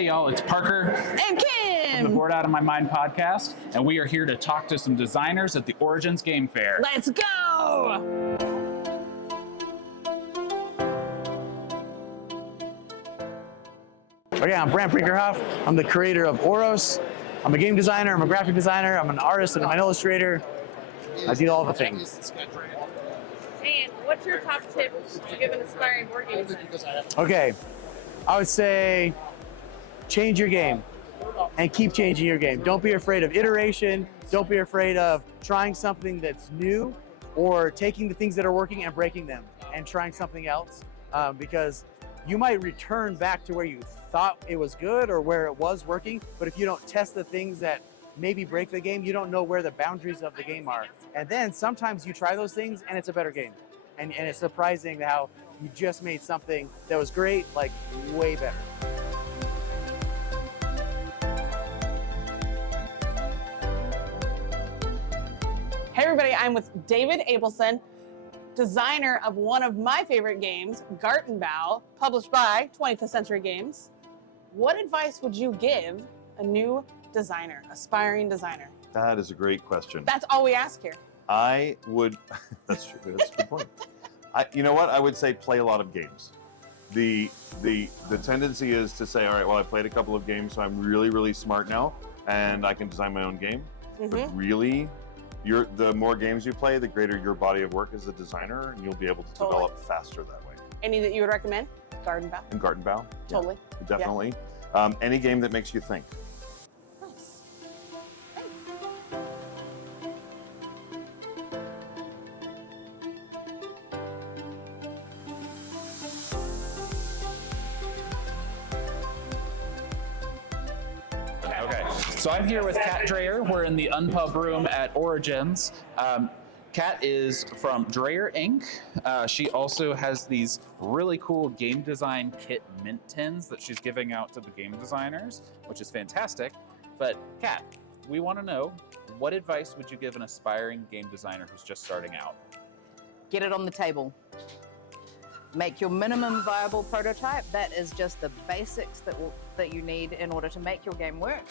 Hey y'all, it's Parker and Kim from the Bored Out of My Mind podcast, and we are here to talk to some designers at the Origins Game Fair. Let's go! Okay, I'm Brant Brinkerhoff. I'm the creator of Oros. I'm a game designer, I'm a graphic designer, I'm an artist, and I'm an illustrator. I do all the things. And what's your top tip to give an aspiring board game designer? Okay, I would say change your game and keep changing your game. Don't be afraid of iteration. Don't be afraid of trying something that's new or taking the things that are working and breaking them and trying something else because you might return back to where you thought it was good or where it was working, but if you don't test the things that maybe break the game, you don't know where the boundaries of the game are. And then sometimes you try those things and it's a better game. And it's surprising how you just made something that was great, like way better. Hey everybody, I'm with David Abelson, designer of one of my favorite games, Gartenbau, published by 25th Century Games. What advice would you give a new designer, aspiring designer? That is a great question. That's all we ask here. I would, that's true, that's a good point. You know what, I would say play a lot of games. The tendency is to say, all right, well, I played a couple of games, so I'm really, really smart now, and I can design my own game. But really, the more games you play, the greater your body of work as a designer, and you'll be able to develop faster that way. Any that you would recommend? Gartenbau? And Gartenbau? Totally. Yeah, definitely. Yeah. Any game that makes you think. Nice. Okay, so I'm here with Kade Dreyer. We're in the Unpub room at Origins. Kade is from Dreyer Inc. She also has these really cool game design kit mint tins that she's giving out to the game designers, which is fantastic. But Kade, we want to know, what advice would you give an aspiring game designer who's just starting out? Get it on the table. Make your minimum viable prototype. That is just the basics that you need in order to make your game work.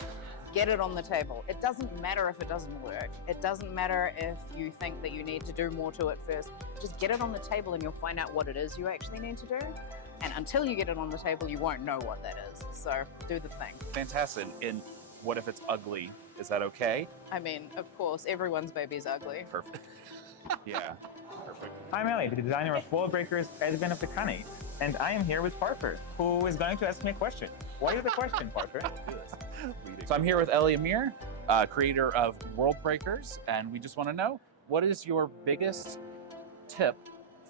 Get it on the table. It doesn't matter if it doesn't work. It doesn't matter if you think that you need to do more to it first. Just get it on the table and you'll find out what it is you actually need to do. And until you get it on the table, you won't know what that is. So do the thing. Fantastic. And what if it's ugly? Is that okay? I mean, of course, everyone's baby is ugly. Perfect. Yeah. Perfect. I'm Ellie, the designer of Wall Breakers, Advent of the Kade, and I am here with Parker, who is going to ask me a question. What is the question, Parker? So I'm here with Ellie Amir, creator of World Breakers, and we just want to know, what is your biggest tip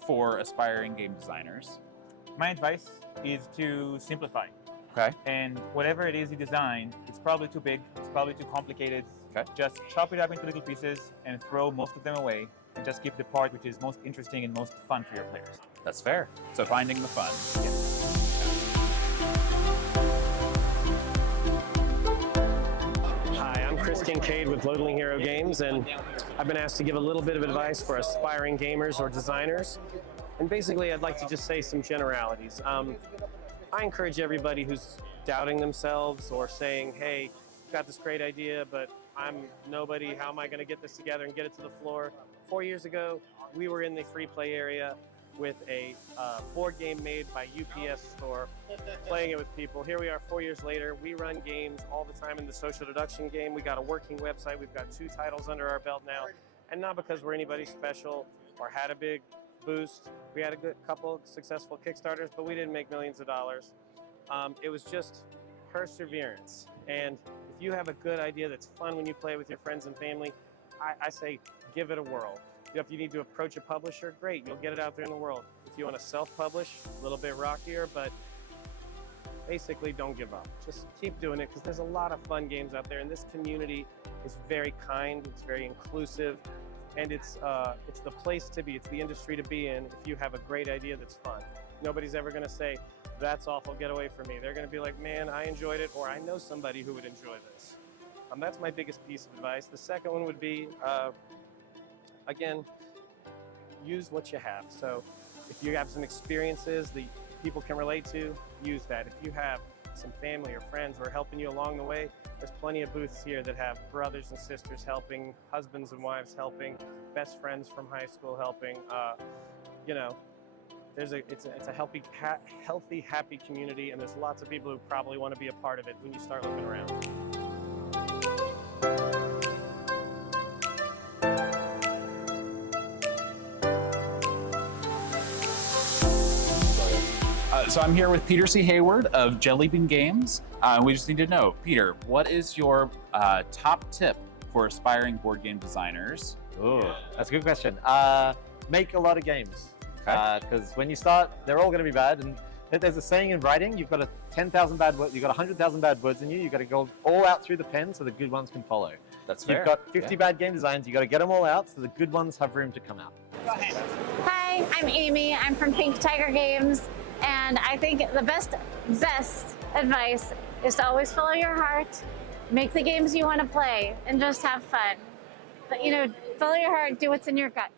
for aspiring game designers? My advice is to simplify. Okay. And whatever it is you design, it's probably too big, it's probably too complicated. Okay. Just chop it up into little pieces and throw most of them away, and just keep the part which is most interesting and most fun for your players. That's fair. So finding the fun. Hi, I'm Chris Kincaid with Loading Hero Games, and I've been asked to give a little bit of advice for aspiring gamers or designers. And basically, I'd like to just say some generalities. I encourage everybody who's doubting themselves or saying, hey, I've got this great idea, but I'm nobody, how am I going to get this together and get it to the floor? 4 years ago, we were in the free play area with a board game made by UPS store, playing it with people. Here we are 4 years later. We run games all the time in the social deduction game. We got a working website. We've got 2 titles under our belt now. And not because we're anybody special or had a big boost. We had a good couple of successful Kickstarters, but we didn't make millions of dollars. It was just perseverance. And if you have a good idea that's fun when you play with your friends and family, I say give it a whirl. If you need to approach a publisher, great, you'll get it out there in the world. If you want to self-publish, a little bit rockier, but basically don't give up. Just keep doing it because there's a lot of fun games out there, and this community is very kind, it's very inclusive, and it's the place to be, it's the industry to be in if you have a great idea that's fun. Nobody's ever going to say, that's awful, get away from me. They're going to be like, man, I enjoyed it, or I know somebody who would enjoy this. That's my biggest piece of advice. The second one would be, again, use what you have. So if you have some experiences that people can relate to, use that. If you have some family or friends who are helping you along the way, there's plenty of booths here that have brothers and sisters helping, husbands and wives helping, best friends from high school helping. You know, it's a healthy, happy community, and there's lots of people who probably want to be a part of it when you start looking around. So I'm here with Peter C. Hayward of Jelly Bean Games. We just need to know, Peter, what is your top tip for aspiring board game designers? Oh, that's a good question. Make a lot of games. Okay. Because when you start, they're all going to be bad. And there's a saying in writing: you've got 10,000 bad words, you've got 100,000 bad words in you. You've got to go all out through the pen so the good ones can follow. That's fair. You've got 50 bad game designs. You've got to get them all out so the good ones have room to come out. Go ahead. Hi, I'm Amy. I'm from Pink Tiger Games, and I think the best advice is to always follow your heart, make the games you want to play, and just have fun. But you know, follow your heart, do what's in your gut.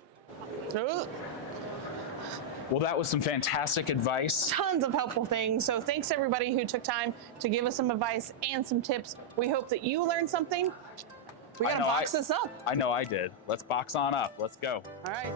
Well, that was some fantastic advice. Tons of helpful things. So thanks everybody who took time to give us some advice and some tips. We hope that you learned something. We gotta box this up. I know I did. Let's box on up. Let's go. All right.